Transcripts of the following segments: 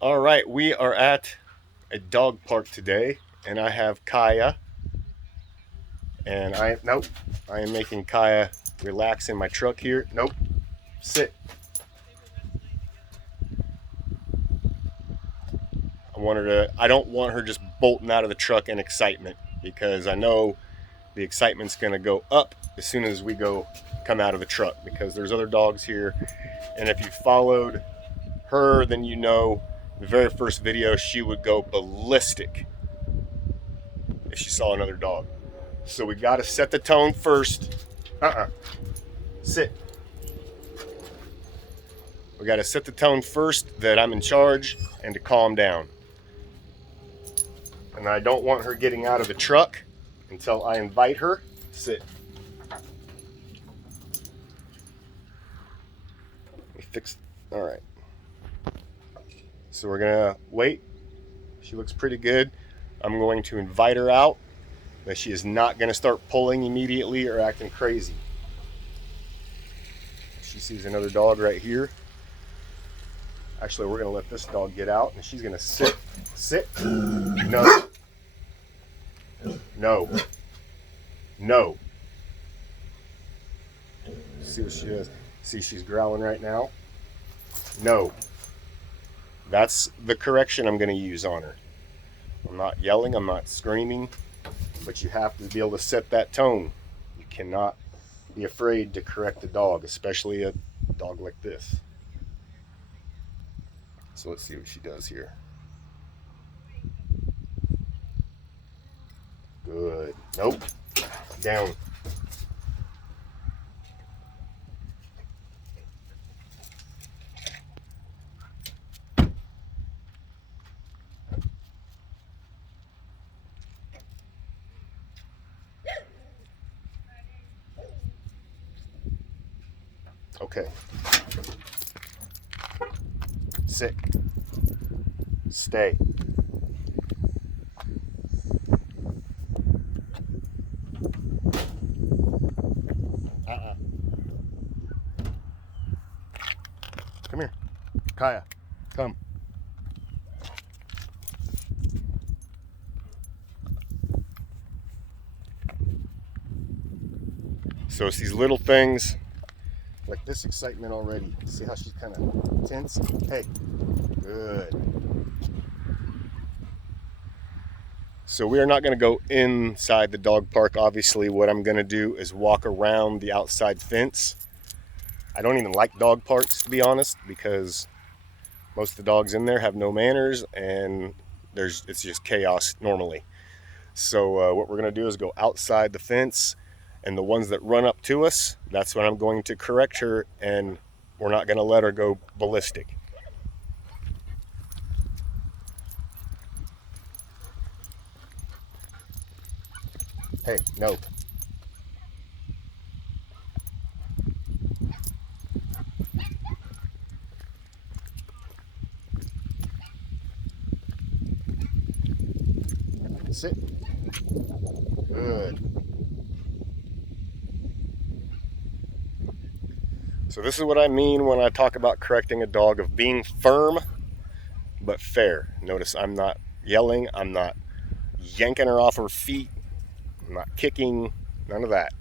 All right, we are at a dog park today, and I have Kaia, and I am making Kaia relax in my truck here. Nope, sit. I don't want her just bolting out of the truck in excitement because I know the excitement's going to go up as soon as we come out of the truck because there's other dogs here, and if you followed her, then you know the very first video she would go ballistic if she saw another dog. So we got to set the tone first. Sit. We got to set the tone first that I'm in charge and to calm down. And I don't want her getting out of the truck until I invite her. Sit. We fix. All right. So we're gonna wait. She looks pretty good. I'm going to invite her out, but she is not going to start pulling immediately or acting crazy. She sees another dog right here. Actually, we're going to let this dog get out, and she's going to sit. Sit. No. No. No. See what she does. See, she's growling right now. No. That's the correction I'm going to use on her. I'm not yelling, I'm not screaming, but you have to be able to set that tone. You cannot be afraid to correct a dog, especially a dog like this. So let's see what she does here. Good. Nope. Down. Okay. Sit. Stay. Come here. Kaia, come. So it's these little things, like this excitement already. See how she's kind of tense? Hey, good. So we are not going to go inside the dog park. Obviously, what I'm going to do is walk around the outside fence. I don't even like dog parks, to be honest, because most of the dogs in there have no manners and it's just chaos normally. So what we're going to do is go outside the fence, and the ones that run up to us, that's when I'm going to correct her, and we're not going to let her go ballistic. Hey, no. Sit. Good. So this is what I mean when I talk about correcting a dog, of being firm but fair. Notice I'm not yelling, I'm not yanking her off her feet, I'm not kicking, none of that.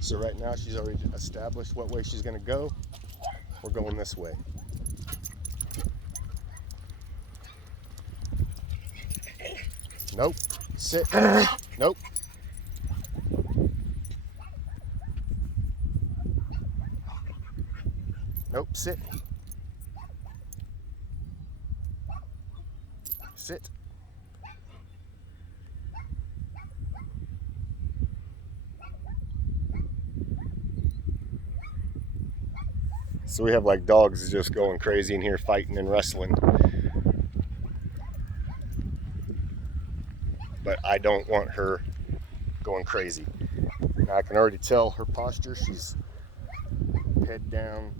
So right now she's already established what way she's going to go. We're going this way. Nope. Sit. Nope. Nope. Sit. Sit. So we have like dogs just going crazy in here, fighting and wrestling. But I don't want her going crazy. Now I can already tell her posture. She's head down,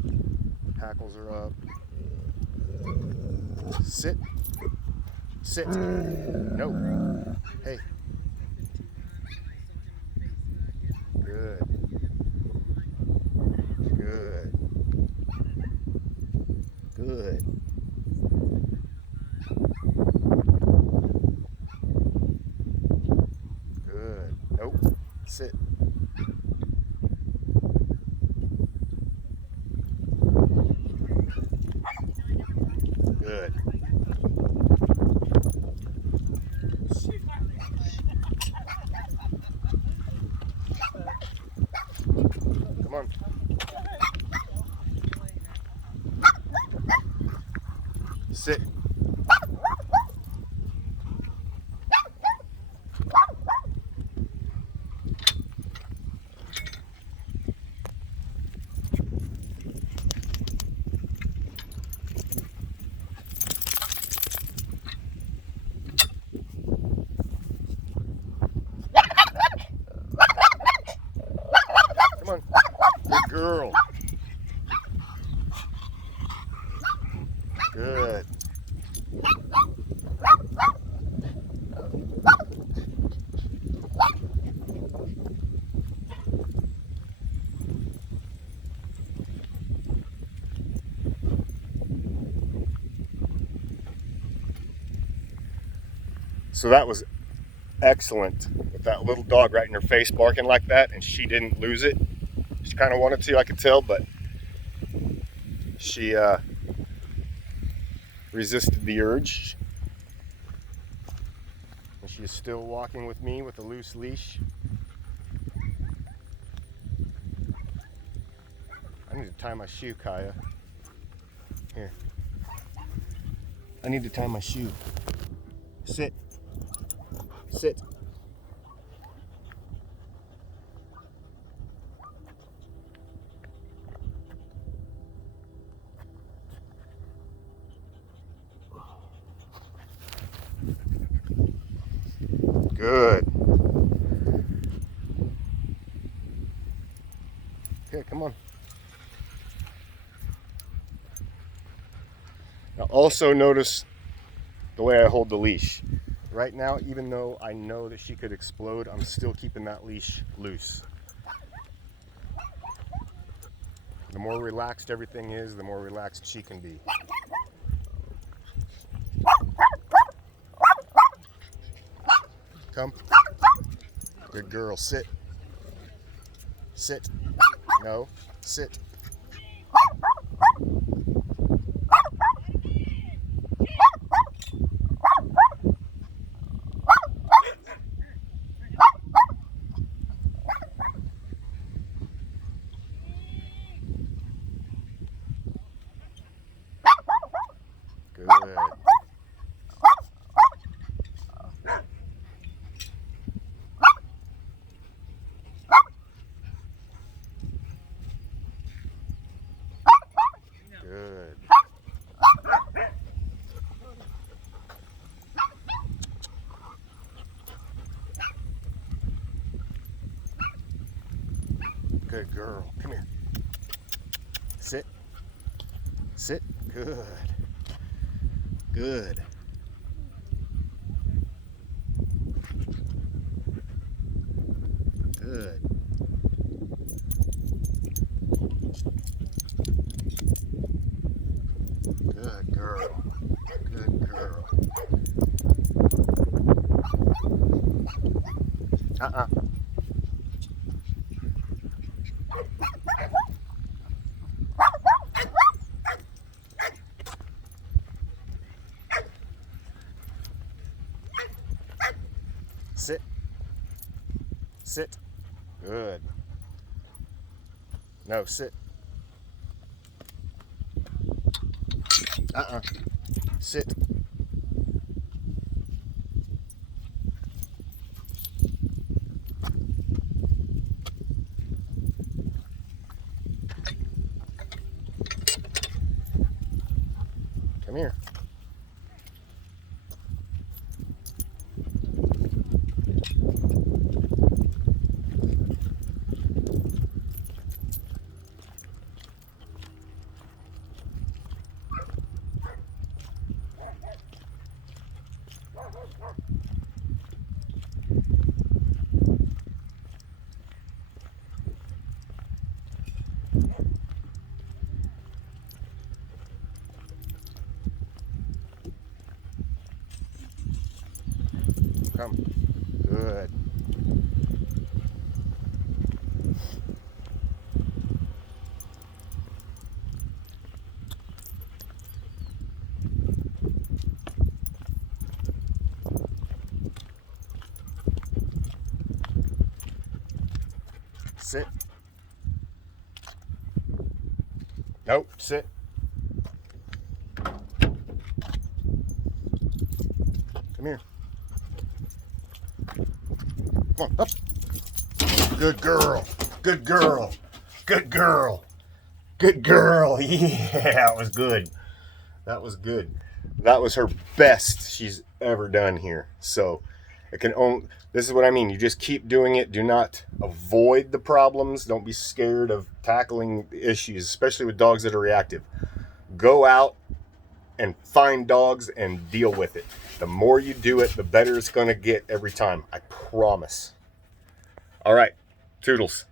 hackles are up. Sit. Sit. No. Hey. Good. Good. Good. Good. Nope. Sit. Good. Come on. Sit. Come on. Good girl. Good. So that was excellent with that little dog right in her face barking like that, and she didn't lose it. She kind of wanted to, I could tell, but she resisted the urge. And she is still walking with me with a loose leash. I need to tie my shoe, Kaia. Here. I need to tie my shoe. Sit. Sit. Good. Okay, come on. Now also notice the way I hold the leash. Right now, even though I know that she could explode, I'm still keeping that leash loose. The more relaxed everything is, the more relaxed she can be. Come. Good girl. Sit. Sit. No. Sit. Good. Good. Good girl. Come here. Sit. Sit. Good. Good. Good. Good girl. Good girl. Uh-uh. Sit. Sit. Good. No, sit. Uh-uh. Sit. Come here. Come. Good. Sit. Nope, sit. Come here. Come on, up. Good girl. Good girl. Good girl. Good girl. Yeah, that was good. That was good. That was her best she's ever done here. So it can only, this is what I mean. You just keep doing it. Do not avoid the problems. Don't be scared of tackling issues, especially with dogs that are reactive. Go out and find dogs and deal with it. The more you do it, the better it's going to get every time. I promise. All right. Toodles.